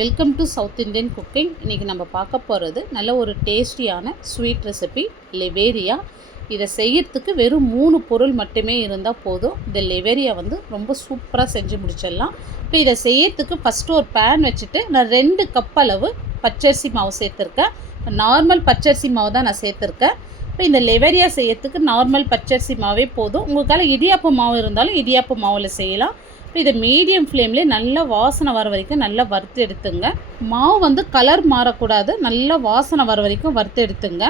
Welcome to south Indian cooking. இன்றைக்கி நம்ம பார்க்க போகிறது நல்ல ஒரு டேஸ்டியான ஸ்வீட் ரெசிபி லெவேரியா. இதை செய்யறதுக்கு வெறும் 3 பொருள் மட்டுமே இருந்தால் போதும். இந்த லெவேரியா ரொம்ப சூப்பராக செஞ்சு முடிச்சிடலாம். இப்போ இதை செய்யறதுக்கு ஃபஸ்ட்டு ஒரு பேன் வச்சுட்டு நான் 2 கப் அளவு பச்சரிசி மாவு சேர்த்துருக்கேன். நார்மல் பச்சரிசி மாவு தான் நான் சேர்த்துருக்கேன். இப்போ இந்த லெவேரியா செய்யறதுக்கு நார்மல் பச்சரிசி மாவே போதும். உங்களுக்கால இடியாப்பு மாவு இருந்தாலும் இடியாப்பு மாவில் செய்யலாம். இப்போ இதை மீடியம் ஃப்ளேம்லேயே நல்லா வாசனை வர வரைக்கும் நல்லா வறுத்து எடுத்துங்க. மாவு கலர் மாறக்கூடாது, நல்லா வாசனை வர வரைக்கும் வறுத்து எடுத்துங்க.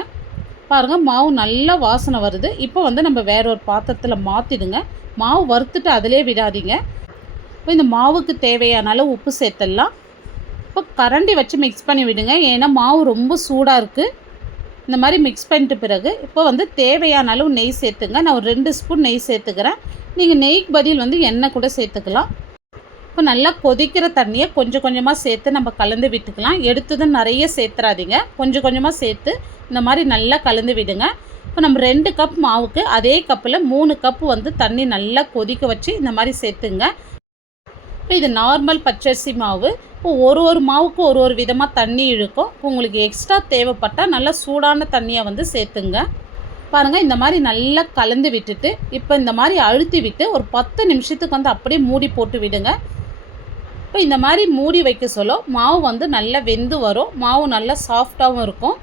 பாருங்கள், மாவு நல்லா வாசனை வருது. இப்போ நம்ம வேற ஒரு பாத்திரத்தில் மாற்றிடுங்க. மாவு வறுத்துட்டு அதிலே விடாதீங்க. இப்போ இந்த மாவுக்கு தேவையான அளவு உப்பு சேர்த்துடலாம். இப்போ கரண்டி வச்சு மிக்ஸ் பண்ணி விடுங்க, ஏன்னா மாவு ரொம்ப சூடாக இருக்குது. இந்த மாதிரி மிக்ஸ் பண்ணிட்டு பிறகு இப்போ தேவையான அளவு நெய் சேர்த்துங்க. நான் ஒரு 2 ஸ்பூன் நெய் சேர்த்துக்கிறேன். நீங்கள் நெய்க்கு பதில் எண்ணெய் கூட சேர்த்துக்கலாம். இப்போ நல்லா கொதிக்கிற தண்ணியை கொஞ்சம் கொஞ்சமாக சேர்த்து நம்ம கலந்து விட்டுக்கலாம். எடுத்ததும் நிறைய சேர்த்துறாதீங்க, கொஞ்சம் கொஞ்சமாக சேர்த்து இந்த மாதிரி நல்லா கலந்து விடுங்க. இப்போ நம்ம 2 கப் மாவுக்கு அதே கப்பில் 3 கப்பு தண்ணி நல்லா கொதிக்க வச்சு இந்த மாதிரி சேர்த்துங்க. இப்போ இது நார்மல் பச்சரிசி மாவு. இப்போ ஒரு மாவுக்கு ஒரு விதமாக தண்ணி இழுக்கும். இப்போ உங்களுக்கு எக்ஸ்ட்ரா தேவைப்பட்டால் நல்லா சூடான தண்ணியை சேர்த்துங்க. பாருங்கள், இந்த மாதிரி நல்லா கலந்து விட்டுட்டு இப்போ இந்த மாதிரி அழுத்தி விட்டு ஒரு 10 நிமிஷத்துக்கு அப்படியே மூடி போட்டு விடுங்க. இப்போ இந்த மாதிரி மூடி வைக்க சொல்ல மாவு நல்லா வெந்து வரும். மாவு நல்லா சாஃப்டாகவும் இருக்கும்.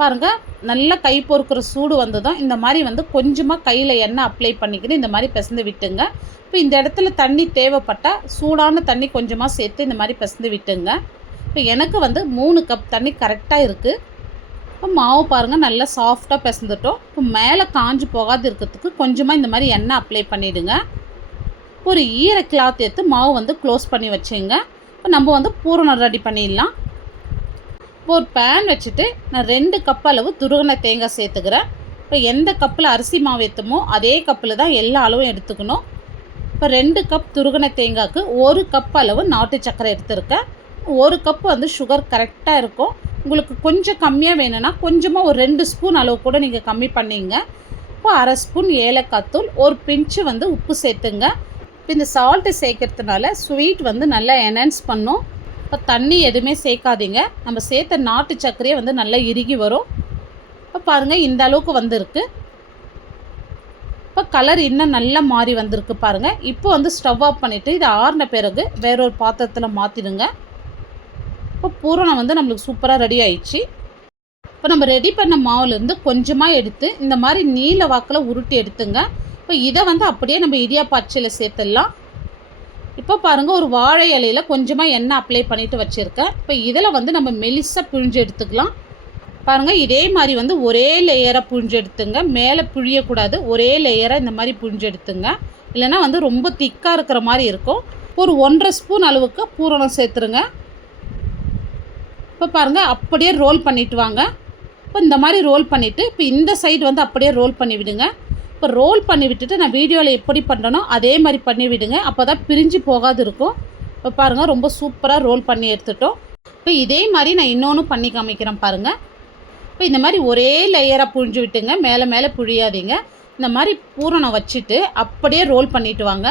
பாருங்கள், நல்லா கை பொறுக்கிற சூடு வந்ததும் இந்த மாதிரி கொஞ்சமாக கையில் எண்ணெய் அப்ளை பண்ணிக்கிட்டு இந்த மாதிரி பிசைந்து விட்டுங்க. இப்போ இந்த இடத்துல தண்ணி தேவைப்பட்டால் சூடான தண்ணி கொஞ்சமாக சேர்த்து இந்த மாதிரி பிசைந்து விட்டுங்க. இப்போ எனக்கு 3 கப் தண்ணி கரெக்டாக இருக்குது. இப்போ மாவு பாருங்கள் நல்லா சாஃப்டாக பிசைந்துட்டோம். இப்போ மேலே காஞ்சு போகாது இருக்கிறதுக்கு கொஞ்சமாக இந்த மாதிரி எண்ணெய் அப்ளை பண்ணிவிடுங்க. ஒரு ஈர கிளாத் எடுத்து மாவு க்ளோஸ் பண்ணி வச்சுங்க. இப்போ நம்ம பூரணம் ரெடி பண்ணிடலாம். இப்போ ஒரு பேன் வச்சுட்டு நான் 2 கப் அளவு துருவன தேங்காய் சேர்த்துக்கிறேன். இப்போ எந்த கப்பில் அரிசி மாவு ஏற்றுமோ அதே கப்பில் தான் எல்லா அளவும் எடுத்துக்கணும். இப்போ 2 கப் துருவன தேங்காய்க்கு 1 கப் அளவு நாட்டு சர்க்கரை எடுத்துருக்கேன். 1 கப்பு சுகர் கரெக்டாக இருக்கும். உங்களுக்கு கொஞ்சம் கம்மியாக வேணும்னா கொஞ்சமாக ஒரு 2 ஸ்பூன் அளவு கூட நீங்கள் கம்மி பண்ணிங்க. இப்போ 1/2 ஸ்பூன் ஏலக்காய் தூள், ஒரு பிஞ்சு உப்பு சேர்த்துங்க. இப்போ இந்த சால்ட்டு சேர்க்கறதுனால ஸ்வீட் நல்லா என்ஹான்ஸ் பண்ணும். இப்போ தண்ணி எதுவுமே சேர்க்காதீங்க. நம்ம சேர்த்த நாட்டு சர்க்கரையே நல்லா இறுகி வரும். இப்போ பாருங்கள், இந்த அளவுக்கு வந்திருக்கு. இப்போ கலர் இன்னும் நல்லா மாறி வந்திருக்கு பாருங்கள். இப்போ ஸ்டவ் ஆஃப் பண்ணிவிட்டு இதை ஆறின பிறகு வேறொரு பாத்திரத்தில் மாற்றிடுங்க. இப்போ பூரணம் நம்மளுக்கு சூப்பராக ரெடி ஆயிடுச்சு. இப்போ நம்ம ரெடி பண்ண மாவுலேருந்து கொஞ்சமாக எடுத்து இந்த மாதிரி நீல வாக்கில் உருட்டி எடுத்துங்க. இப்போ இதை அப்படியே நம்ம இடியாப்ப அச்சில் சேர்த்துடலாம். இப்போ பாருங்கள், ஒரு வாழை இலையில் கொஞ்சமாக எண்ணெய் அப்ளை பண்ணிவிட்டு வச்சுருக்கேன். இப்போ இதில் நம்ம மெலிசாக புழிஞ்சு எடுத்துக்கலாம். பாருங்கள், இதே மாதிரி ஒரே லேயராக புழிஞ்சு எடுத்துங்க. மேலே புழியக்கூடாது, ஒரே லேயராக இந்த மாதிரி புழிஞ்சு எடுத்துங்க. இல்லைன்னா ரொம்ப திக்காக இருக்கிற மாதிரி இருக்கும். ஒரு 1/2 ஸ்பூன் அளவுக்கு பூரணம் சேர்த்துருங்க. இப்போ பாருங்கள், அப்படியே ரோல் பண்ணிவிட்டு வாங்க. இப்போ இந்த மாதிரி ரோல் பண்ணிவிட்டு இப்போ இந்த சைடு அப்படியே ரோல் பண்ணி விடுங்க. இப்போ ரோல் பண்ணி விட்டுட்டு நான் வீடியோவில் எப்படி பண்ணுறனோ அதே மாதிரி பண்ணி விடுங்க. அப்போ தான் பிரிஞ்சு போகாது இருக்கும். இப்போ பாருங்கள், ரொம்ப சூப்பராக ரோல் பண்ணி எடுத்துட்டோம். இப்போ இதே மாதிரி நான் இன்னொன்று பண்ணி காமிக்கிறேன் பாருங்கள். இப்போ இந்த மாதிரி ஒரே லேயராக புழிஞ்சு விட்டுங்க, மேலே மேலே புழியாதீங்க. இந்த மாதிரி பூரணம் வச்சுட்டு அப்படியே ரோல் பண்ணிவிட்டு வாங்க.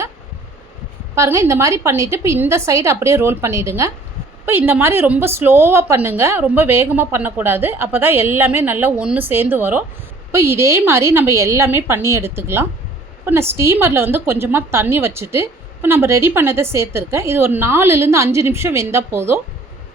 பாருங்கள், இந்த மாதிரி பண்ணிவிட்டு இப்போ இந்த சைடு அப்படியே ரோல் பண்ணிவிடுங்க. இப்போ இந்த மாதிரி ரொம்ப ஸ்லோவாக பண்ணுங்கள், ரொம்ப வேகமாக பண்ணக்கூடாது. அப்போ தான் எல்லாமே நல்லா ஒன்று சேர்ந்து வரும். இப்போ இதே மாதிரி நம்ம எல்லாமே பண்ணி எடுத்துக்கலாம். இப்போ நான் ஸ்டீமரில் கொஞ்சமாக தண்ணி வச்சுட்டு இப்போ நம்ம ரெடி பண்ணதை சேர்த்துருக்கேன். இது ஒரு 4லேருந்து 5 நிமிஷம் வெந்தால் போதும்.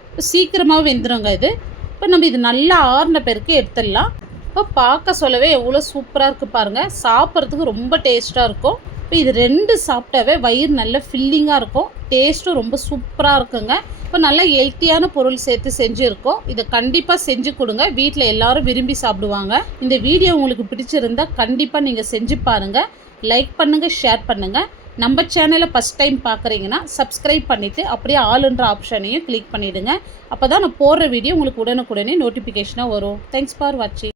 இப்போ சீக்கிரமாக வெந்துடுங்க இது. இப்போ நம்ம இது நல்லா ஆறின பிறகு எடுத்துடலாம். இப்போ பார்க்க சொல்லவே எவ்வளோ சூப்பராக இருக்குது பாருங்கள். சாப்பிட்றதுக்கு ரொம்ப டேஸ்ட்டாக இருக்கும். இப்போ இது 2 சாப்பிட்டாவே வயிறு நல்ல ஃபில்லிங்காக இருக்கும். டேஸ்ட்டும் ரொம்ப சூப்பராக இருக்குங்க. இப்போ நல்லா ஹெல்த்தியான பொருள் சேர்த்து செஞ்சுருக்கோம். இதை கண்டிப்பாக செஞ்சு கொடுங்க, வீட்டில் எல்லோரும் விரும்பி சாப்பிடுவாங்க. இந்த வீடியோ உங்களுக்கு பிடிச்சிருந்தால் கண்டிப்பாக நீங்கள் செஞ்சு பாருங்கள். லைக் பண்ணுங்கள், ஷேர் பண்ணுங்கள். நம்ம சேனலை ஃபஸ்ட் டைம் பார்க்குறீங்கன்னா சப்ஸ்கிரைப் பண்ணிவிட்டு அப்படியே ஆளுன்ற ஆப்ஷனையும் கிளிக் பண்ணிவிடுங்க. அப்போ தான் நான் போடுற வீடியோ உங்களுக்கு உடனுக்குடனே நோட்டிஃபிகேஷனாக வரும். தேங்க்ஸ் ஃபார் வாட்சிங்.